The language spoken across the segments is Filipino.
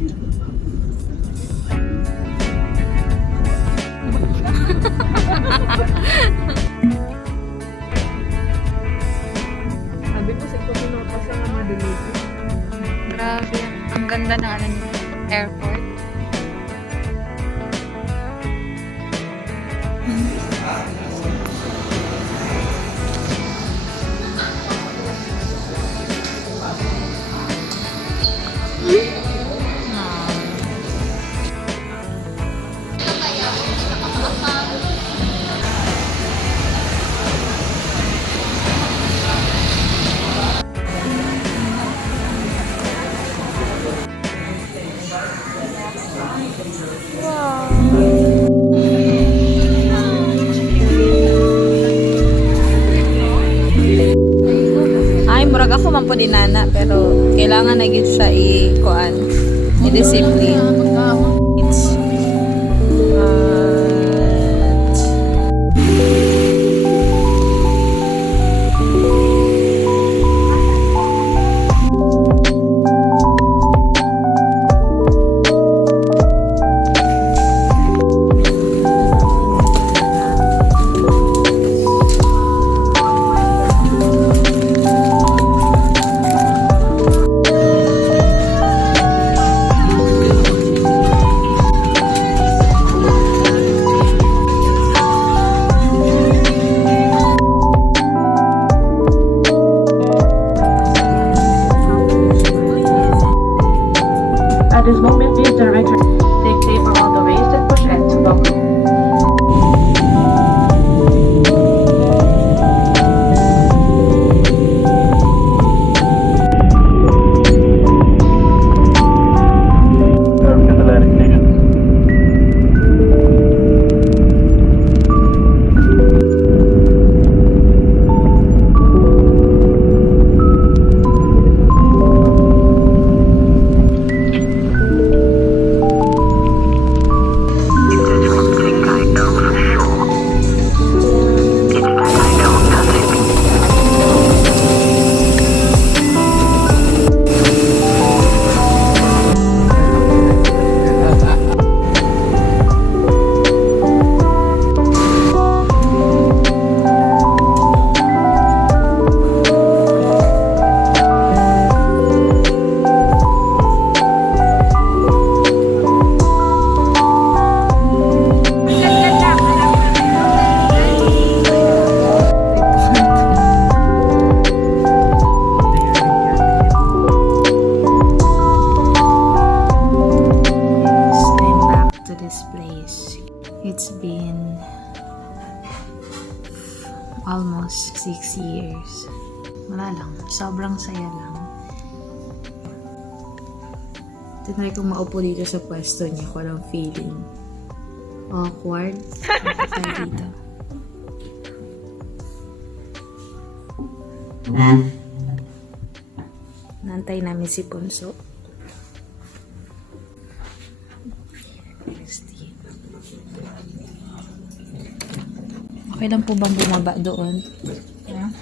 Sabi ko, sito ko na pa sa mga delivery. Grabe yan. Ang ganda ng ano nito, airport. Ay, murag ako man po din nana, pero kailangan na gid siya i-kuan, i-discipline. It's At this moment, please direct your take tape around the waist and push end to buckle. I'm back to this place. It's been almost 6 years. Wala lang. Sobrang saya lang. Tinry kong maupo dito sa pwesto niya. Walang feeling. Awkward. Bakit tayo dito? Nantay namin si Ponso. Okay lang po bang bumaba doon? Yeah.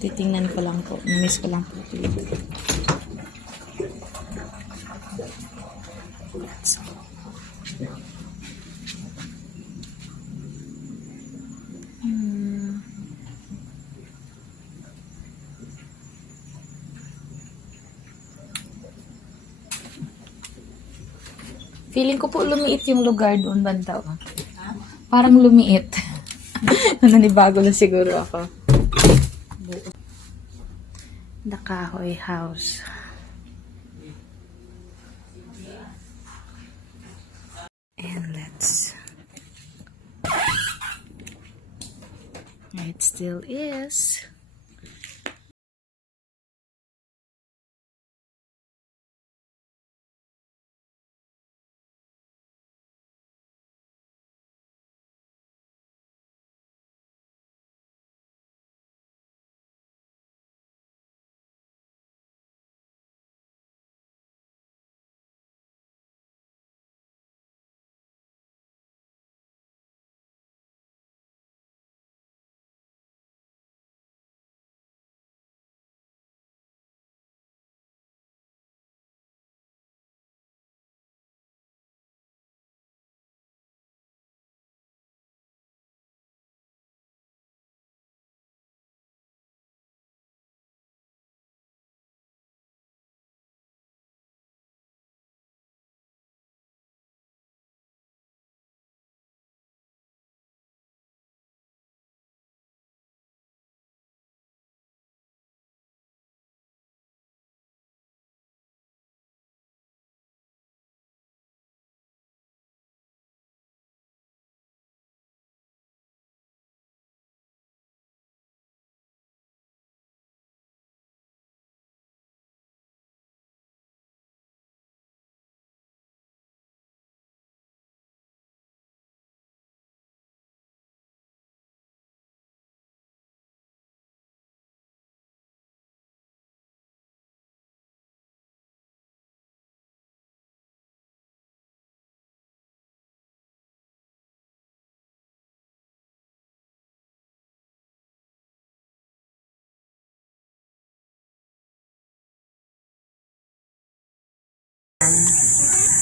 Titingnan ko lang po. Namiss ko lang po dito. Let's go. Feeling ko po lumiit yung lugar doon banda. Oh. Parang lumiit. Nanibago na siguro ako. The Kahoy House. And let's... It still is.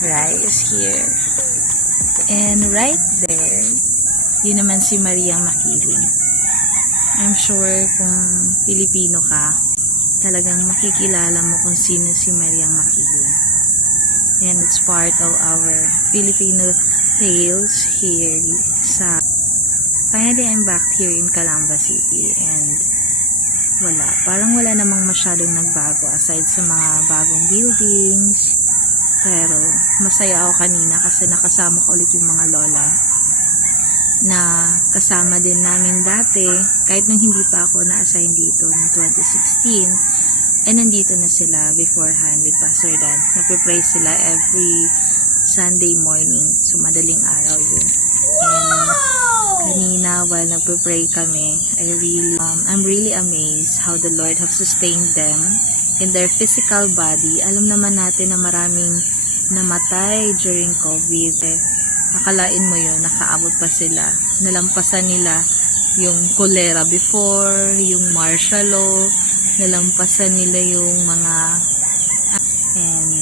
Rice here. And right there, yun naman si Mariang Makiling. I'm sure kung Pilipino ka, talagang makikilala mo kung sino si Mariang Makiling. And it's part of our Filipino tales here sa... Finally, I'm back here in Calamba City and parang wala namang masyadong nagbago aside sa mga bagong buildings. Pero masaya ako kanina kasi nakasama ko ulit yung mga lola na kasama din namin dati kahit nung hindi pa ako na-assign dito noong 2016. And nandito na sila beforehand with Pastor Dan. Nagpe-pray sila every Sunday morning. So madaling araw yun. And kanina while nagpe-pray kami, I'm really amazed how the Lord have sustained them in their physical body. Alam naman natin na maraming namatay during COVID. Akalain mo yun, nakaabot pa sila. Nalampasan nila yung cholera before, yung martial law, nalampasan nila yung mga... And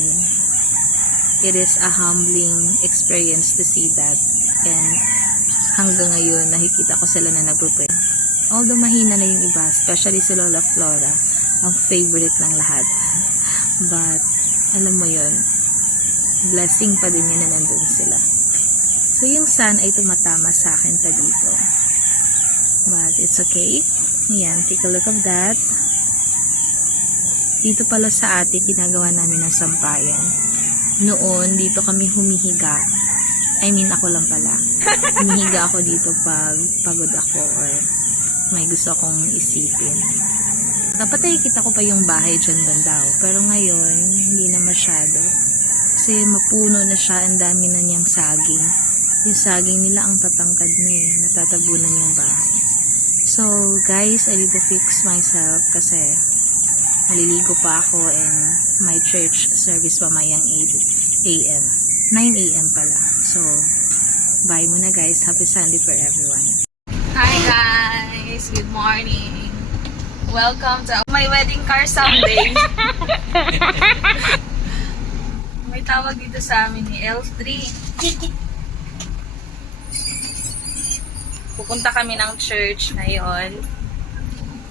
it is a humbling experience to see that. And hanggang ngayon, nakikita ko sila na nagpupray. Although mahina na yung iba, especially si Lola Flora, ang favorite ng lahat. But, alam mo yun, blessing pa din yun na nandun sila. So, yung sun ay tumatama sa akin pa dito. But, it's okay. Yan, take a look of that. Dito pala sa ate, ginagawa namin ng sampayan. Noon, dito kami humihiga. I mean, ako lang pala. Humihiga ako dito pag pagod ako or may gusto akong isipin. Dapat ay kita ko pa yung bahay dyan bandaw. Pero ngayon, hindi na masyado. Kasi mapuno na siya, ang dami na niyang saging. Yung saging nila ang tatangkad na natatabunan yung bahay. So, guys, I need to fix myself kasi maliligo pa ako and my church service mamayang 8 a.m. 9 a.m. pala. So, bye muna guys. Happy Sunday for everyone. Hi guys! Good morning! Welcome to my wedding car someday. May tawag dito sa amin ni L3. Pupunta kami ng church ngayon.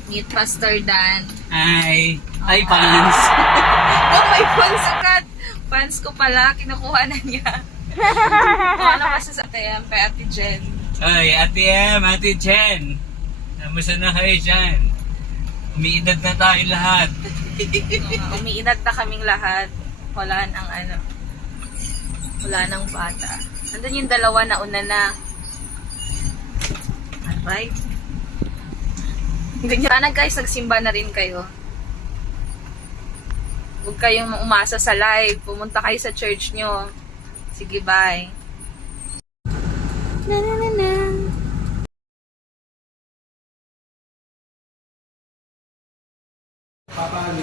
Meet Pastor Dan. Hi! Hi, fans! Oh, may fans agad! Fans ko pala, kinukuha na niya. Ano kasi sa kaya kay Ate Jen? Ay, Ate M, Ate Jen! Namusta na kayo dyan? Umiidad na tayo lahat. Umiinat na kaming lahat. Wala nang bata. Nandun yung dalawa na una na. Alright. Sana guys, nagsimba na rin kayo. Huwag kayong umasa sa live. Pumunta kayo sa church nyo. Sige, bye. Na na na na.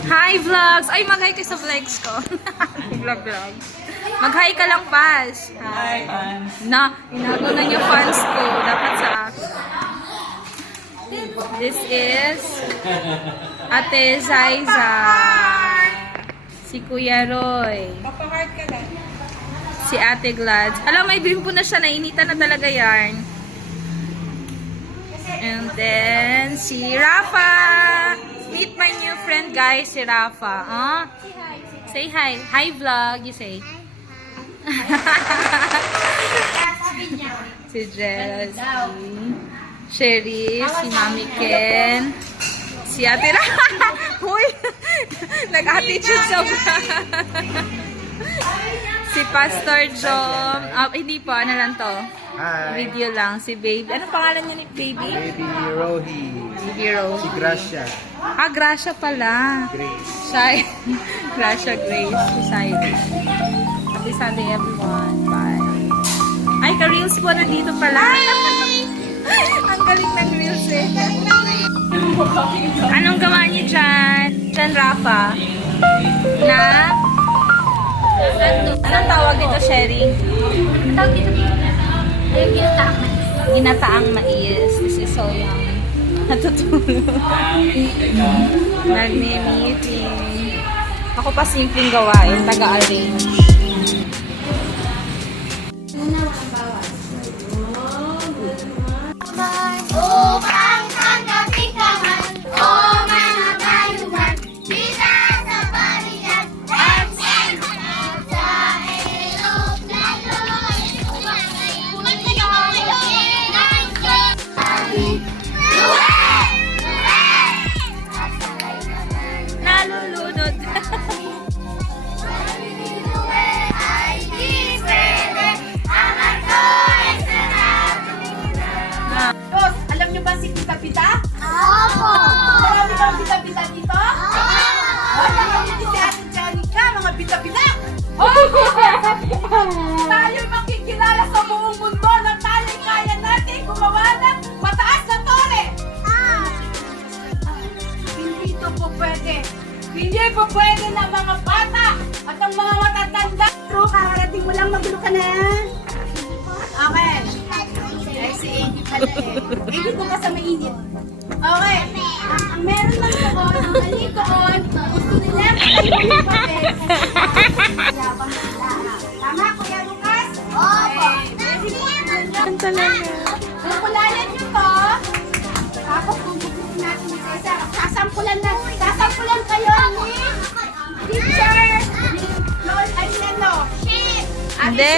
Hi vlogs! Ay, mag-hi ka sa vlogs ko. Vlog. Mag-hi ka lang, Paz. Hi, fans! Na, inago na yung fans ko. Dapat sa akin. This is Ate Zaiza. Si Kuya Roy. Si Ate Glads. Alam, may bimpo na siya. Nainitan na talaga yan. And then, si Rafa. Meet my new friend, guys. Si Rafa. Huh? Say hi. Hi, vlog. You say. Si Jessie. Sherry. Si Mami Ken. Si Ate Rafa. Huy! Nag-attitude sobra. Si Pastor Jom. Hindi po. Ano lang to? Hi. Video lang. Si Baby. Anong pangalan niya ni Baby? Baby Rohi. Baby Rose. Si Gracia. Gracia pala. Grace. Shai. Gracia Grace. Si Cyrus. Happy Sunday everyone. Bye. Ay, ka-reels po nandito pala. Ang galing ng reels eh. Anong gawa niyo dyan? Dyan, Rafa? Na? Anong tawag dito, Sherry? Ang tawag dito ay ginataang mais. Ginataang mais. This is so yummy. Natutulog. Nagme-meeting. Ako pa simpleng gawain. Taga-arrange. Upang tanggapin ka man, o mga tayuman, bila sa balian, at sa eroplano. Nalulunod. Ay di pwede, ang ato ay sarado. Dos, alam niyo ba si Pita Pita? Opo! Marami bang Pita Pita dito? Opo! Wala kami si Ate Janica, mga Pita Pita! Tayo makikilala sa buong mundo na tayo'y kaya natin gumawa ng mataas na tore! Hindi ito po pwede. Hindi po pwede na mga bata at ang mga matatanda. Pero kakarating mo lang, magulo ka na. Okay. Ay, si Amy pala eh. Amy, doon ka sa mainit. Okay. Ang meron lang doon, ang mali doon, gusto nila kayo yung papel. Yabang sila. Tama, Kuya Lucas? Opo! Yan talaga. Kulkulayan nyo to. Tapos pupupunin natin ni Cesar. Sasampulan kayo ni teacher. Ni Lord, ay Leno. Hindi.